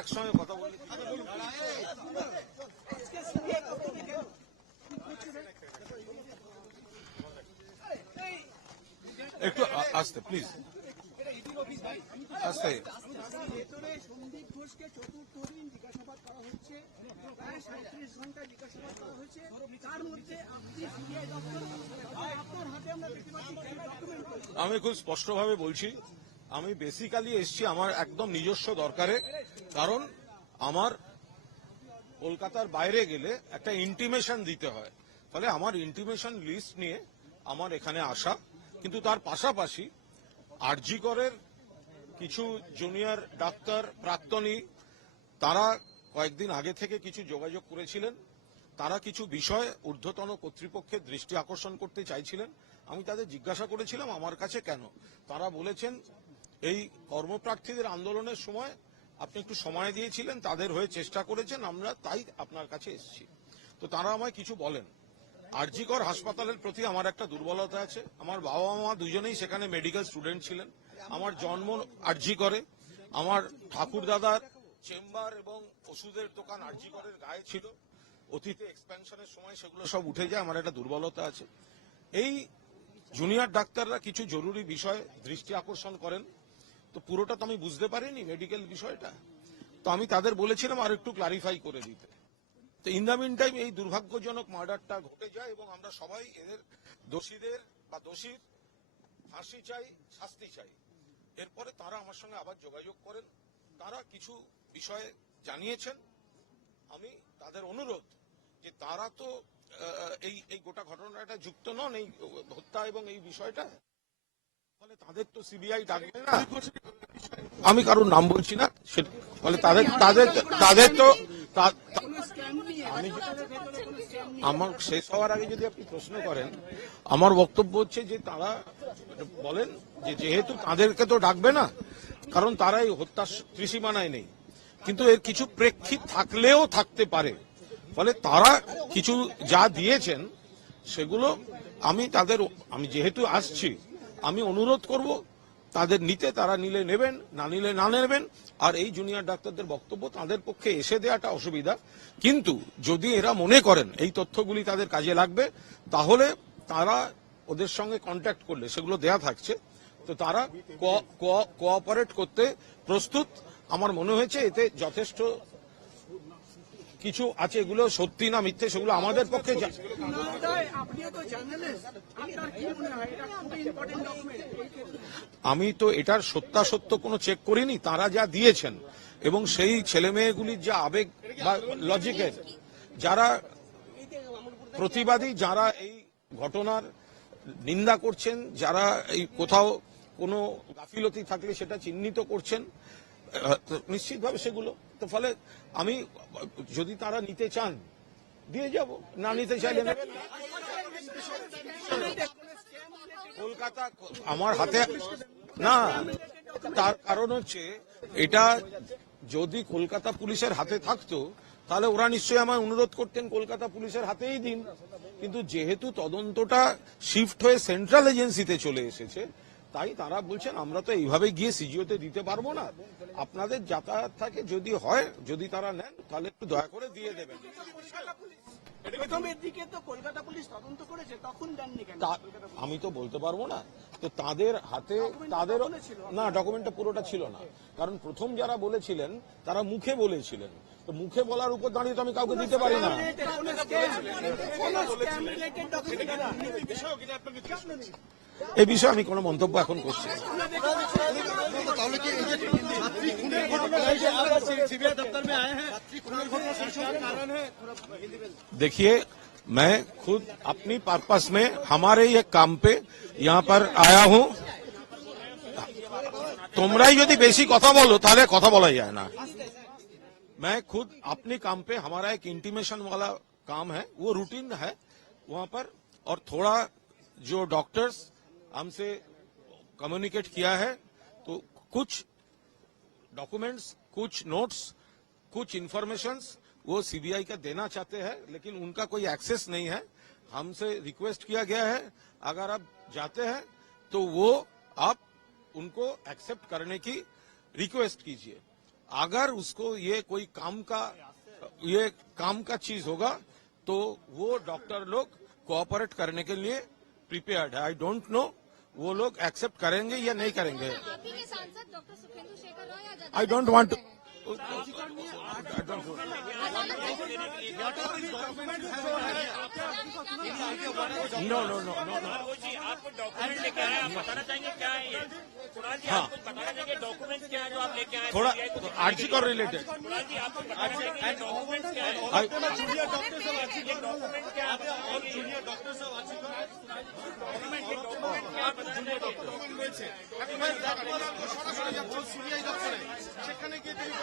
একসঙ্গে কথা বলি। একটু আস্তে প্লিজ আস্তে। আমি খুব স্পষ্টভাবে বলছি আমি বেসিক্যালি এসছি আমার একদম নিজস্ব দরকারে, কারণ আমার কলকাতার বাইরে গেলে একটা ইন্টিমেশন দিতে হয়। ফলে আমার ইন্টিমেশন লিস্ট নিয়ে আমার এখানে আসা, কিন্তু তার পাশাপাশি আরজিকরের কিছু জুনিয়র ডাক্তার, প্রাক্তনী, তারা কয়েকদিন আগে থেকে কিছু যোগাযোগ করেছিলেন। তারা কিছু বিষয় ঊর্ধ্বতন কর্তৃপক্ষের দৃষ্টি আকর্ষণ করতে চাইছিলেন। আমি তাদের জিজ্ঞাসা করেছিলাম, আমার কাছে কেন? তারা বলেছেন এই কর্মপ্রার্থীদের আন্দোলনের সময় আপনি একটু সময় দিয়েছিলেন, তাদের হয়ে চেষ্টা করেছেন, আমরা তাই আপনার কাছে এসেছি। তো তারা আমায় কিছু বলেন। আরজিকর হাসপাতালের প্রতি আমার একটা দুর্বলতা আছে। আমার বাবা মা দুজনেই সেখানে মেডিকেল স্টুডেন্ট ছিলেন। আমার জন্ম আরজি করে আমার ঠাকুর দাদার চেম্বার এবং ওষুধের দোকান আরজি করের গায়ে ছিল। অতীতে এক্সপ্যানশনের সময় সেগুলো সব উঠে যায়, আমার একটা দুর্বলতা আছে। এই জুনিয়র ডাক্তাররা কিছু জরুরি বিষয় দৃষ্টি আকর্ষণ করেন। তো পুরোটা তো আমি বুঝতে পারিনি মেডিকেল বিষয়টা। তো আমি তাদের বলেছিলাম আর একটু ক্লারিফাই করে দিতে। তো ইন দ্য মিন টাইম এই দুর্ভাগ্যজনক মার্ডারটা ঘটে যায় এবং আমরা সবাই এদের দোষীদের বা দোষীর ফাঁসি চাই, শাস্তি চাই। এরপরে তারা আমার সঙ্গে আবার যোগাযোগ করেন। তারা কিছু বিষয়ে জানিয়েছেন। আমি তাদের অনুরোধ যে তারা তো এই এই গোটা ঘটনাটা যুক্ত নন, এই হত্যা এবং এই বিষয়টা। ফলে তাদের তো সিবিআই ডাকবে না। আমি কারোর নাম বলছি না, সে- ফলে তাদের তাদের তাদের তো তা- তা- আমি আমার শেষ হওয়ার আগে যদি আপনি প্রশ্ন করেন, আমার বক্তব্য হচ্ছে যে তারা বলেন যে যেহেতু তাদেরকে তো ডাকবে না, কারণ তারা এই হত্যা ত্রিসীমানায় নেই। কিন্তু এর কিছু প্রেক্ষিত থাকলেও থাকতে পারে। ফলে তারা কিছু যা দিয়েছেন, সেগুলো আমি তাদের আমি যেহেতু আসছি আমি অনুরোধ করব, তাদের নিতে তারা নিলে নেবেন, না নিলে না নেবেন, আর এই জুনিয়র ডাক্তারদের বক্তব্য তাদের পক্ষে এসে দেওয়াটা অসুবিধা। কিন্তু যদি এরা মনে করেন এই তথ্যগুলি তাদের কাজে লাগবে, তাহলে তারা ওদের সঙ্গে কন্ট্যাক্ট করলে, সেগুলো দেয়া থাকছে, তো তারা কোঅপারেট করতে প্রস্তুত। আমার মনে হয়েছে এতে যথেষ্ট কিছু আছে এগুলো সত্যি না মিথ্যে সেগুলো আমাদের পক্ষে আমি তো এটার সত্যাসত্য কোনো চেক করিনি তারা যা দিয়েছেন। এবং সেই ছেলে মেয়েগুলির যা আবেগ বা লজিকের যারা প্রতিবাদী যারা এই ঘটনার নিন্দা করছেন যারা এই কোথাও কোনো গাফিলতি থাকলে সেটা চিহ্নিত করছেন নিশ্চিতভাবে সেগুলো। তো ফলে আমি, যদি তারা নিতে চান, দিয়ে যাব। না নিতে চাইলে না। কলকাতা, আমার হাতে না, তার কারণ হচ্ছে এটা যদি কলকাতা পুলিশের হাতে থাকতো, তাহলে ওরা নিশ্চয়ই আমায় অনুরোধ করতেন কলকাতা পুলিশের হাতেই দিন। কিন্তু যেহেতু তদন্তটা শিফট হয়ে সেন্ট্রাল এজেন্সিতে চলে এসেছে, তাই তারা বলছেন, আমরা তো এইভাবে গিয়ে সিজিওতে দিতে পারব না। আপনাদের যাতায়াত থাকে যদি হয় যদি তারা নেন তাহলে একটু দয়া করে দিয়ে দেবেন। আমি তো বলতে পারব না। তো তাদের হাতে তাদের না ডকুমেন্টটা পুরোটা ছিল না। কারণ প্রথম যারা বলেছিলেন তারা মুখে বলেছিলেন। তো মুখে বলার উপর দাঁড়িয়ে তো আমি কাউকে দিতে পারি না। এ বিষয়ে আমি কোনো মন্তব্য এখন করছি देखिए मैं खुद अपनी पर्पस में हमारे ये काम पे यहाँ पर आया हूँ তোমরাই যদি বেশি কথা বলো তাহলে কথা বলা যায় না मैं खुद अपने काम पे हमारा एक इंटीमेशन वाला काम है वो रूटीन है वहाँ पर और थोड़ा जो डॉक्टर्स हमसे कम्युनिकेट किया है तो कुछ डॉक्यूमेंट्स कुछ नोट्स कुछ इंफॉर्मेशन वो सीबीआई का देना चाहते हैं, लेकिन उनका कोई एक्सेस नहीं है। हमसे रिक्वेस्ट किया गया है, अगर आप जाते हैं तो वो आप उनको एक्सेप्ट करने की रिक्वेस्ट कीजिए। अगर उसको ये कोई काम का, ये काम का चीज़ होगा तो वो डॉक्टर लोग कोऑपरेट करने के लिए प्रिपेयर्ड है आई डोंट नो वो लोग एक्सेप्ट करेंगे या नहीं करेंगे I don't want no no no no बताना चाहेंगे क्या है हाँ थोड़ा आरजी कर रिलेटेड সেখানে গিয়ে তিনি